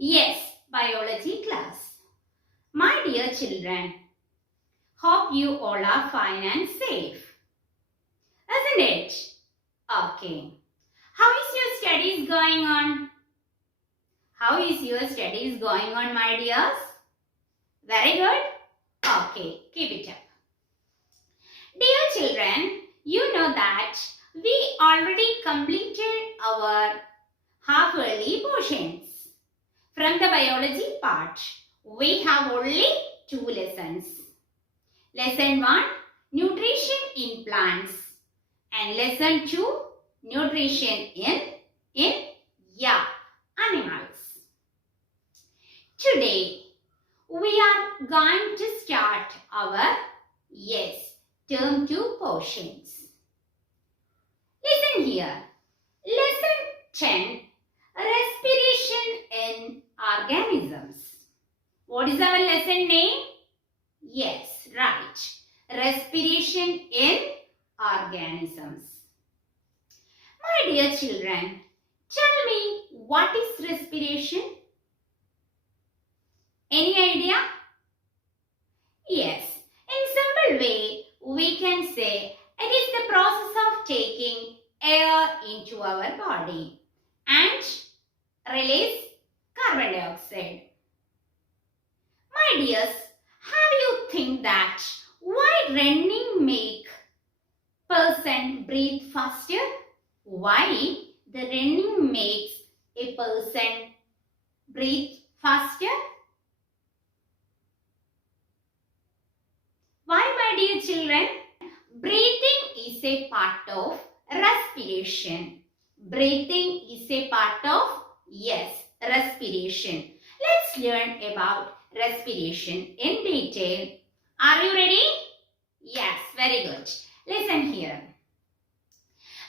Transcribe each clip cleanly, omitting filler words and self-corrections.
Yes, biology class. My dear children, hope you all are fine and safe. Isn't it? Okay. How is your studies going on? How is your studies going on, my dears? Very good? Okay, keep it up. Dear children, you know that we already completed our half-yearly portions. From the biology part, we have only 2 lessons. Lesson 1, nutrition in plants, and lesson 2, nutrition in animals. Today, we are going to start our term 2 portions. Listen here. Lesson 10, respiration in organisms. What is our lesson name? Yes, right. Respiration in organisms. My dear children, tell me, what is respiration? Any idea? Yes, in simple way, we can say it is the process of taking air into our body and release carbon dioxide. My dears, how do you think that why running make person breathe faster? Why the running makes a person breathe faster? Why, my dear children? Breathing is a part of respiration. Breathing is a part of, respiration. Let's learn about respiration in detail. Are you ready? Yes, very good. Listen here.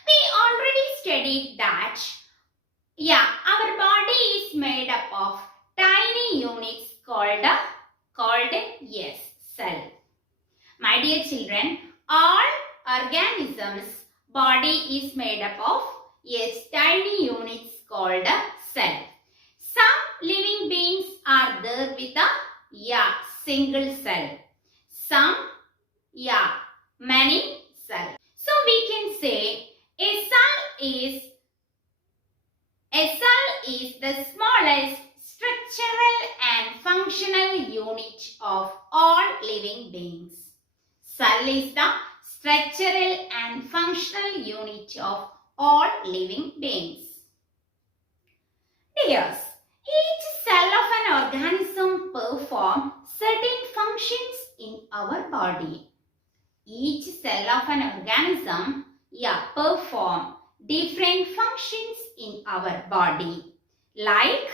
We already studied that, our body is made up of tiny units called cell. My dear children, all organisms' body is made up of, tiny units called cell. Some living beings are there with a, single cell. Some, many cells. So we can say a cell is the smallest structural and functional unit of all living beings. Cell is the structural and functional unit of all living beings. Dears, each cell of an organism performs certain functions in our body. Each cell of an organism, perform different functions in our body, like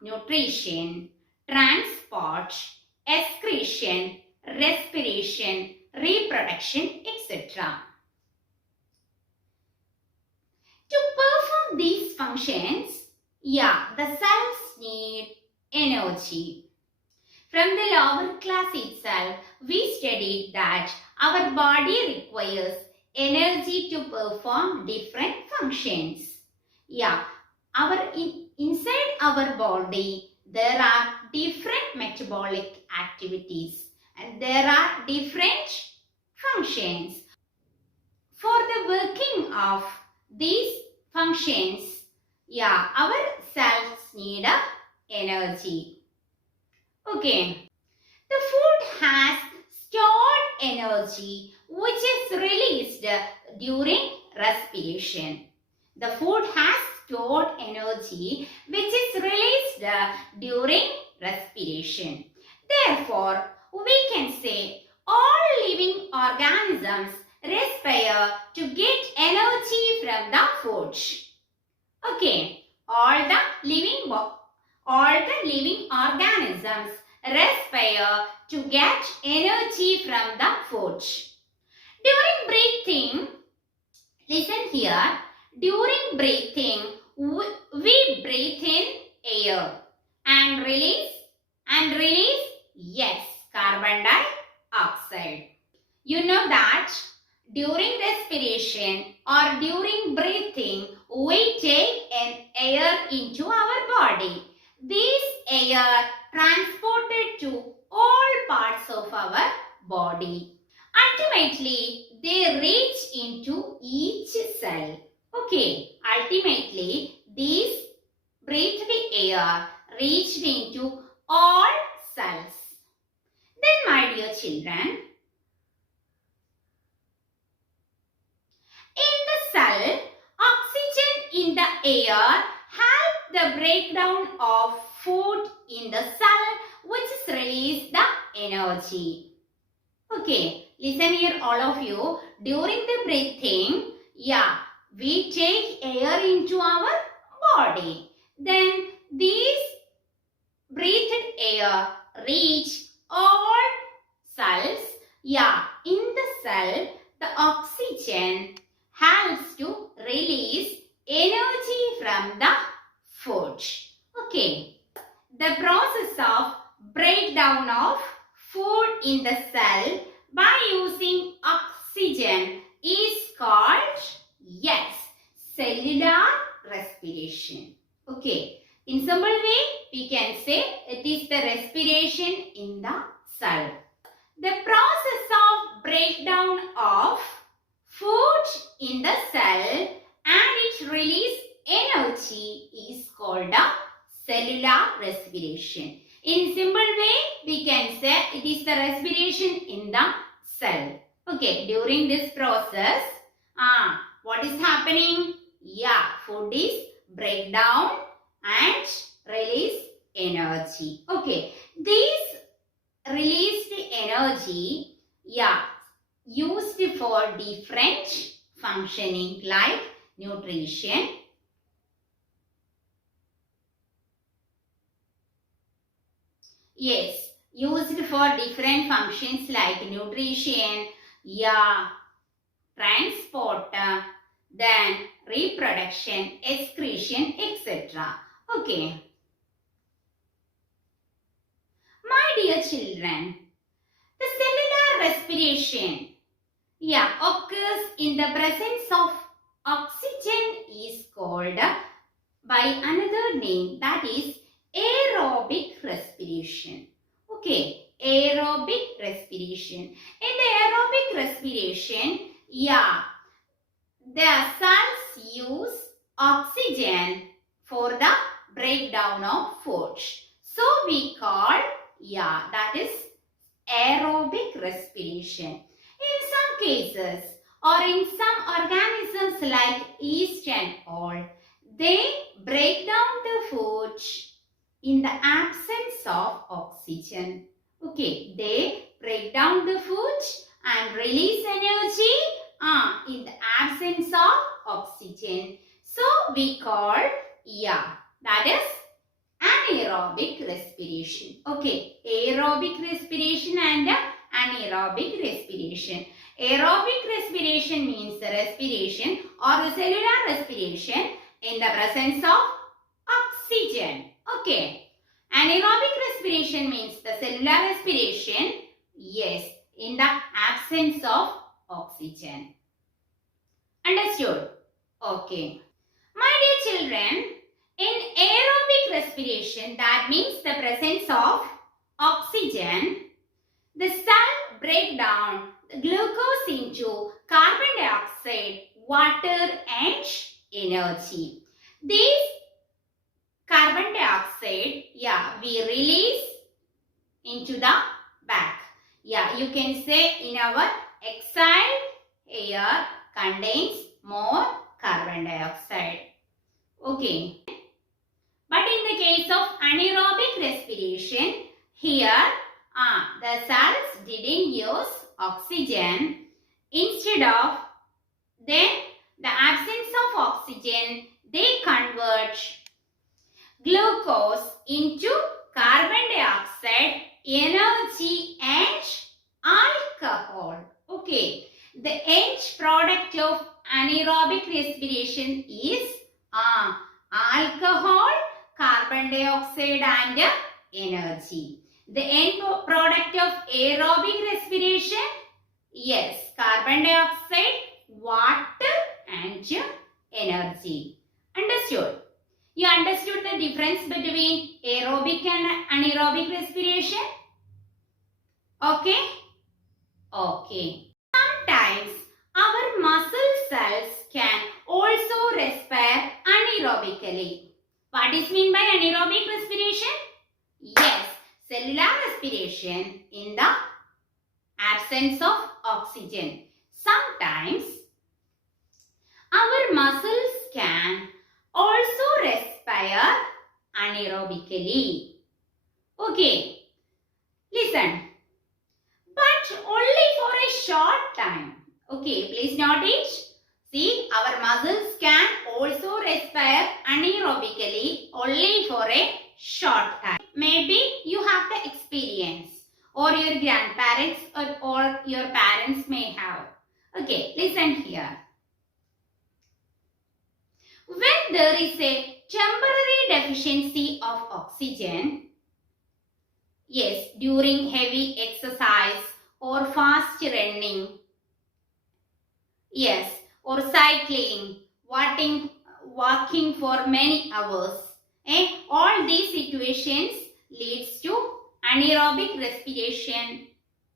nutrition, transport, excretion, respiration, reproduction, etc. To perform these functions, the cells need energy. From the lower class itself, we studied that our body requires energy to perform different functions. Inside our body, there are different metabolic activities and there are different functions. For the working of these functions, our cells need energy. Okay. The food has stored energy which is released during respiration. The food has stored energy which is released during respiration. Therefore, we can say all living organisms respire to get energy from the food. Okay, all the living organisms respire to get energy from the food. During breathing, listen here, during breathing, we breathe in air and release, carbon dioxide. You know that during respiration or during breathing, we take an air into our body. This air transported to all parts of our body. Ultimately, they reach into each cell. Okay, ultimately, these breathed air reached into all cells. Then, my dear children, in the cell, oxygen in the air help the breakdown of food in the cell, which is release the energy. Okay, listen here all of you. During the breathing, we take air into our body. Then these breathed air reach all cells. In the cell, the oxygen helps to release energy from the food. Okay, the process of breakdown of food in the cell by using oxygen is called, cellular respiration. Okay, in simple way, we can say it is the respiration in the cell. The process of breakdown of food in the cell and it release energy is called a cellular respiration. In simple way, we can say it is the respiration in the cell. Okay, during this process, what is happening? Food is breakdown and release energy. Okay, this released energy, used for different functioning like nutrition, used for different functions like nutrition, transport, then reproduction, excretion, etc. Okay. My dear children, the cellular respiration, occurs in the presence of oxygen is called by another name, that is aerobic respiration. Okay, aerobic respiration. In the aerobic respiration, the cells use oxygen for the breakdown of food. So we call, that is aerobic respiration. In some cases or in some organisms like yeast and all, they break down the food in the absence of oxygen. Okay, they break down the food and release energy in the absence of oxygen. So we call, that is anaerobic respiration. Okay, aerobic respiration and anaerobic respiration. Aerobic respiration means the respiration or the cellular respiration in the presence of oxygen. Okay. Anaerobic respiration means the cellular respiration, in the absence of oxygen. Understood? Okay. My dear children, in aerobic respiration, that means the presence of oxygen, the cell break down the glucose into carbon dioxide, water and energy. This carbon dioxide, we release into the back. You can say in our exhaled air contains more carbon dioxide. Okay. But in the case of anaerobic respiration, here the cells didn't use oxygen. Instead of then the absence of oxygen, they convert glucose into carbon dioxide, energy and alcohol. Okay. The end product of anaerobic respiration is alcohol, carbon dioxide and energy. The end product of aerobic respiration, carbon dioxide, water and energy. Understood? You understood the difference between aerobic and anaerobic respiration? Okay? Okay. Sometimes our muscle cells can also respire anaerobically. What is meant by anaerobic respiration? Yes, cellular respiration in the absence of oxygen. Sometimes our muscles can also respire anaerobically. Okay, listen. But only for a short time. Okay, please note it. See, our muscles can also respire anaerobically only for a short time. Maybe you have the experience or your grandparents or your parents may have. Okay, listen here. When there is a temporary deficiency of oxygen, yes, during heavy exercise or fast running, yes, or cycling, walking for many hours. All these situations leads to anaerobic respiration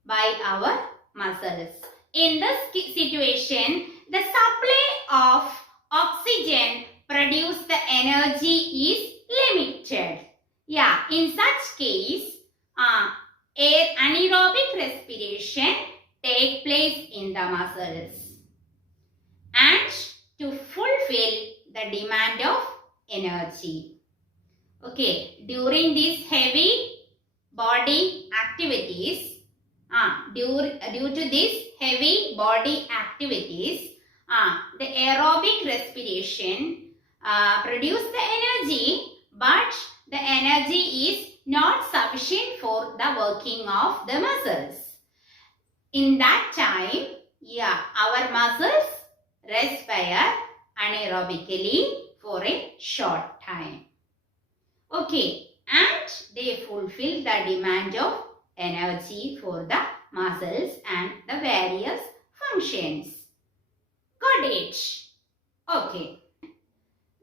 by our muscles. In this situation, the supply of oxygen produce the energy is limited. Yeah, in such case, anaerobic respiration take place in the muscles and to fulfill the demand of energy. Okay, during these heavy body activities, due to these heavy body activities, the aerobic respiration produce the energy, but the energy is not sufficient for the working of the muscles. In that time, yeah, our muscles respire anaerobically for a short time. Okay, and they fulfill the demand of energy for the muscles and the various functions. Got it? Okay.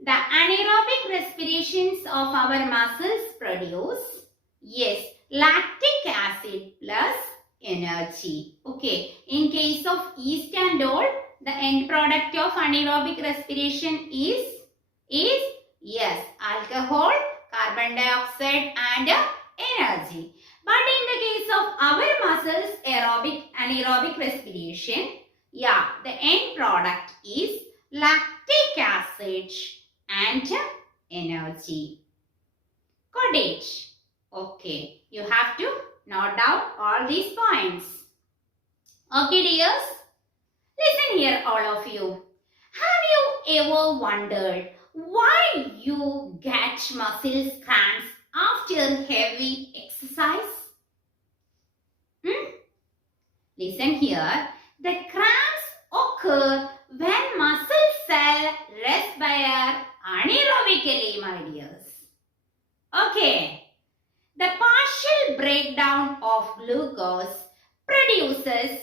The anaerobic respirations of our muscles produce, yes, lactic acid plus energy. Okay. In case of yeast and all, the end product of anaerobic respiration is yes, alcohol, carbon dioxide and energy. But in the case of our muscles, anaerobic respiration, yeah, the end product is lactic acid and energy. Got it? Okay, you have to note down all these points. Okay, dears? Listen here, all of you. Have you ever wondered why you get muscle cramps after heavy exercise? Listen here. The cramps occur when muscle cells respire anaerobically, my dears. Okay. The partial breakdown of glucose produces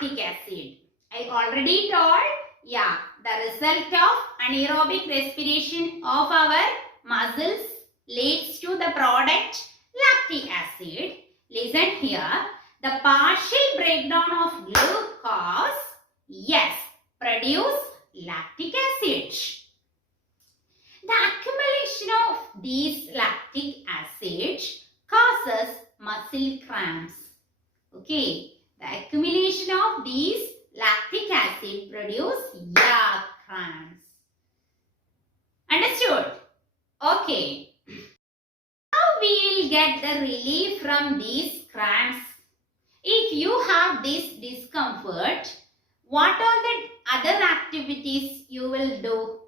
lactic acid. I already told, yeah, the result of anaerobic respiration of our muscles leads to the product lactic acid. Listen here, the partial breakdown of glucose, yes, produce lactic acid. The accumulation of these lactic acid causes muscle cramps. Okay, the accumulation of these lactic acid produce cramps. Understood? Okay. How we will get the relief from these cramps? If you have this discomfort, what are the other activities you will do?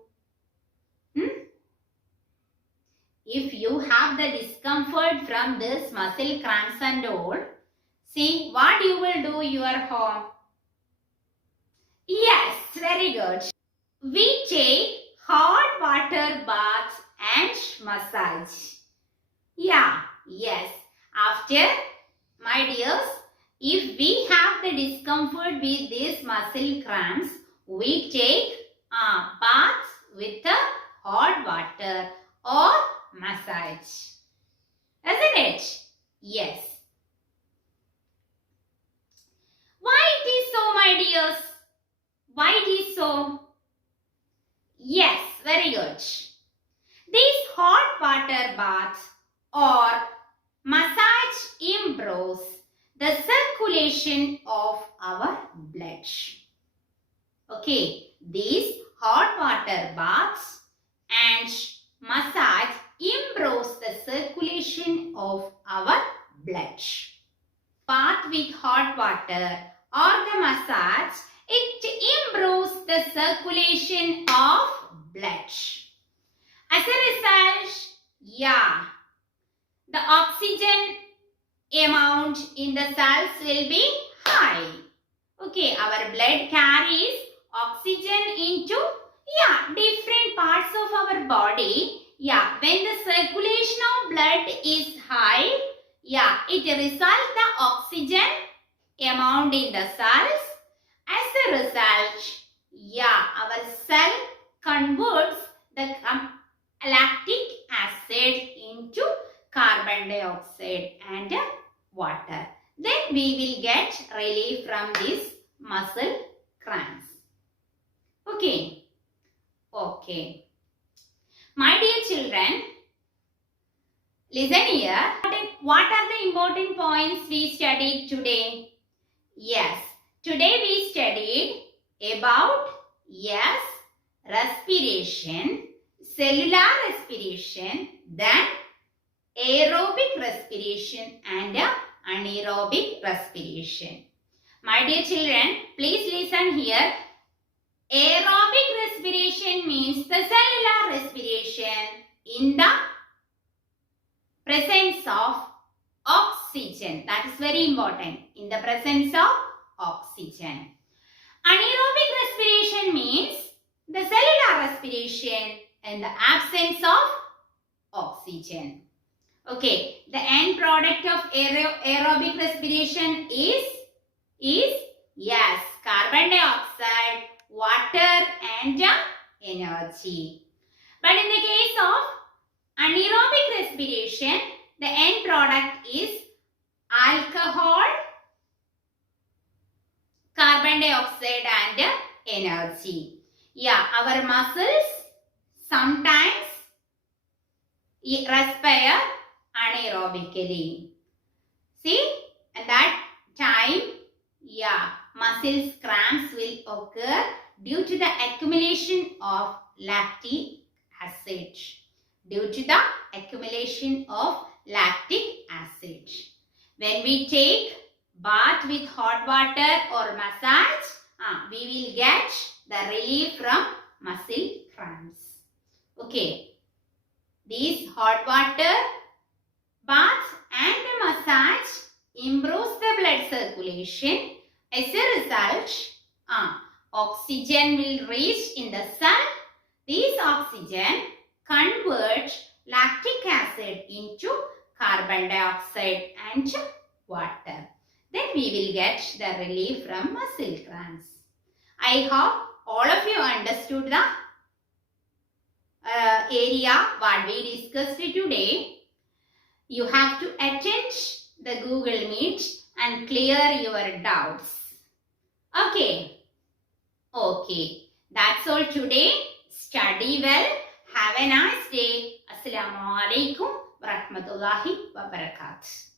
If you have the discomfort from this muscle cramps and all, see what you will do your home. Yes, very good. We take hot water bath and massage. Yeah, yes. After, my dears, if we have the discomfort with these muscle cramps, we take a bath with the hot water or massage. Isn't it? Yes. Why it is so, my dears? Why it is so? Yes, very good. These hot water baths or massage improves the circulation of our blood. Okay, these hot water baths and massage improves the circulation of our blood. Bath with hot water or the massage, it improves the circulation of blood. As a result, the oxygen amount in the cells will be high. Okay, our blood carries oxygen into different parts of our body. When the circulation of blood is high, it results the oxygen amount in the cells. As a result, our cell converts the lactic acid into carbon dioxide and water. Then we will get relief from this muscle cramps. Okay. My dear children, listen here. What are the important points we studied today? Yes, today we studied about respiration, cellular respiration, then aerobic respiration and anaerobic respiration. My dear children, please listen here. Aerobic respiration means the cellular respiration in the presence of oxygen. That is very important. In the presence of oxygen. Anaerobic respiration means the cellular respiration in the absence of oxygen. Okay, the end product of aerobic respiration is carbon dioxide, water and energy. But in the case of anaerobic respiration, the end product is alcohol, carbon dioxide and energy. Our muscles sometimes respire anaerobically. See, at that time, muscle cramps will occur due to the accumulation of lactic acid. Due to the accumulation of lactic acid. When we take bath with hot water or massage, we will get the relief from muscle cramps. Okay. These hot water bath and the massage improves the blood circulation. As a result, oxygen will reach in the cell. This oxygen converts lactic acid into carbon dioxide and water. Then we will get the relief from muscle cramps. I hope all of you understood the area what we discussed today. You have to attend the Google Meet and clear your doubts. Okay. That's all today. Study well. Have a nice day. Assalamu alaikum wa rahmatullahi wa barakatuh.